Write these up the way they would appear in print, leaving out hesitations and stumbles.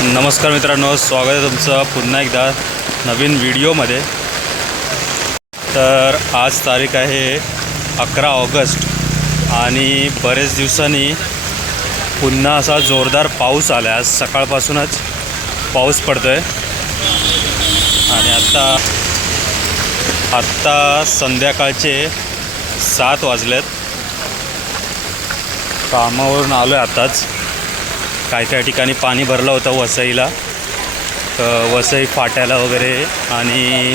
नमस्कार मित्रांनो, स्वागत आहे तुमचं पुन्हा एकदा नवीन व्हिडिओमध्ये। तर आज तारीख आहे 11 ऑगस्ट आणि बरेच दिवसांनी पुन्हा असा जोरदार पाऊस आला। आज सकाळपासूनच पाऊस पडतो आहे आणि आत्ता संध्याकाळचे 7 वाजलेत। कामावरून आलो आहे आताच। काय ठिकाणी पाणी भरलं होतं वसईला, वसई फाट्याला वगैरे, आणि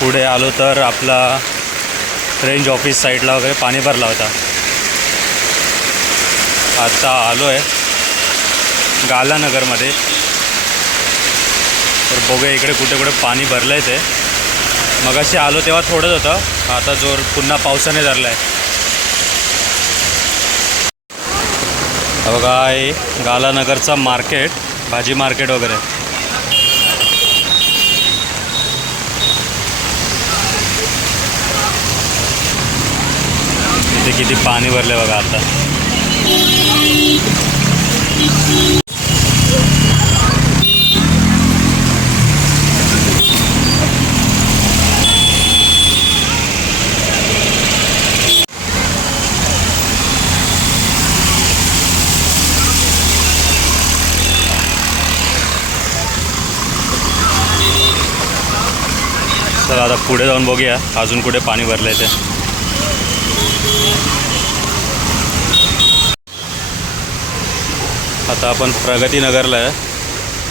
पुढे आलो तर आपला रेंज ऑफिस साईडला वगैरे पाणी भरला होता। आता आलो आहे गालानगरमध्ये, तर बघूया इकडे कुठे कुठे पाणी भरलं आहे ते। मगाशी आलो तेव्हा थोडंच होतं, आता जोर पुन्हा पावसाने धरला आहे। बघा आहे गालानगरचा मार्केट, भाजी मार्केट वगैरे। इथे किती पाणी भरले बघा आता। चला आता पुढे जाऊन बघूया अजून कुठे पाणी भरलं आहे ते। आता आपण प्रगतीनगरला आहे।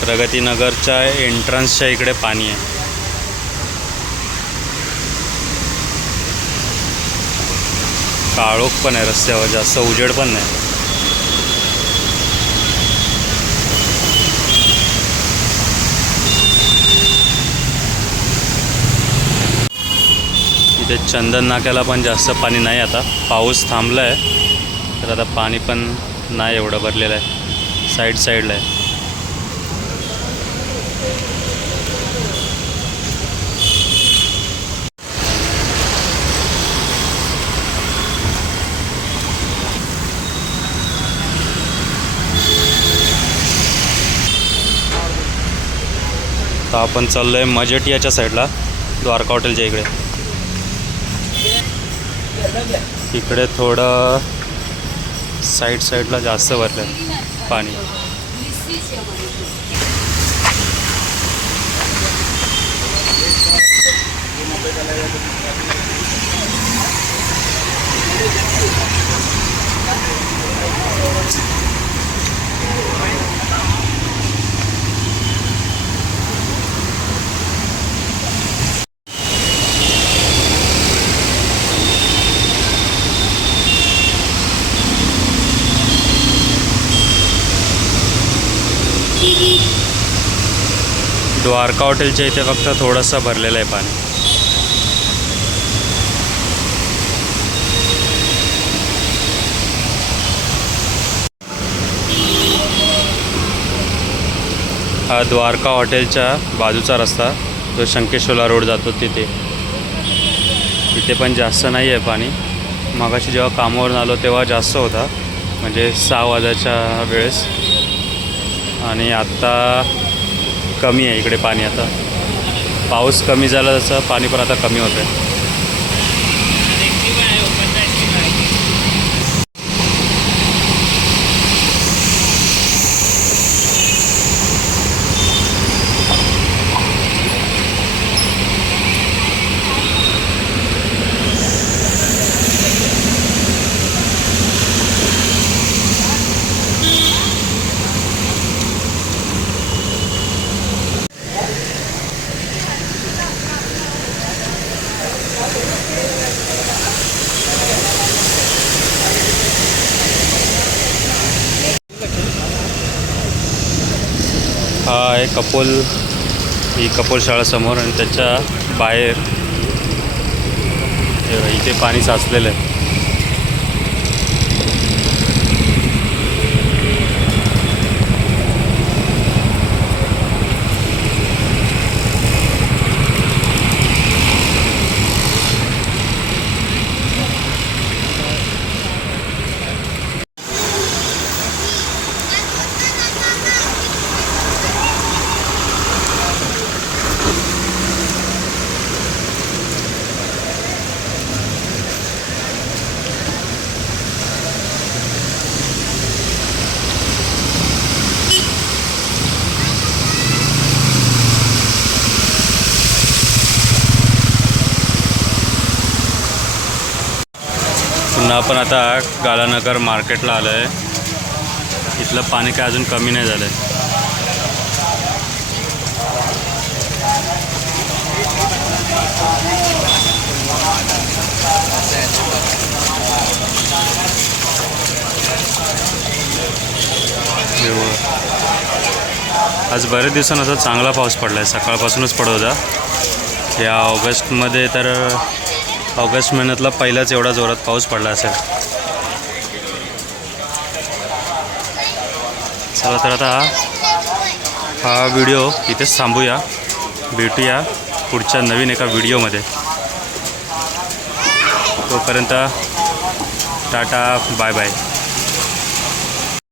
प्रगतीनगरच्या एंट्रन्सच्या इकडे पाणी आहे। काळोख पण आहे रस्त्यावर, जास्त उजेड पण नाही। इथे चंदन नाक्याला पण जास्त पाणी नाही। आता पाऊस थांबला आहे तर आता पाणी पण नाही एवढं भरलेलं आहे, साईडला आहे। तर आपण चाललो आहे मजेटियाच्या साईडला, द्वारका हॉटेलच्या इकडे। इकडे थोडं साईडला जास्त भरलं आहे पाणी। द्वारका हॉटेलच्या इथे फक्त थोडंसं भरलेलं आहे पाणी। हा द्वारका हॉटेलच्या बाजूचा रस्ता, जो शंकेश्वरला रोड जातो तिथे। इथे पण जास्त नाही आहे पाणी। मगाशी जेव्हा कामावरून आलो तेव्हा जास्त होता, म्हणजे 6 वाजायच्या वेळेस, आणि आत्ता कमी आहे इकडे पाणी। आता पाऊस कमी झाला तसं पाणी पण आता कमी होतं आहे। हा आहे कपोल, ही कपोल शाळा समोर, आणि त्याच्या बाहेर इथे पाणी साचलेलं आहे। पुन्हा आपण आता गालानगर मार्केटला आलो आहे. इथलं पाणी काय अजून कमी नाही झालं आहे. आज बरेच दिवसांनंतर चांगला पाऊस पडला आहे. सकाळपासूनच पडत होता. या ऑगस्टमध्ये तर ऑगस्ट महिन्यातला पहिलाच एवढा जोरात पाऊस पडला असेल. चला तर आता हा व्हिडिओ इथेच थांबूया. भेटूया पुढच्या नवीन एका व्हिडिओमध्ये. तोपर्यंत टाटा बाय बाय.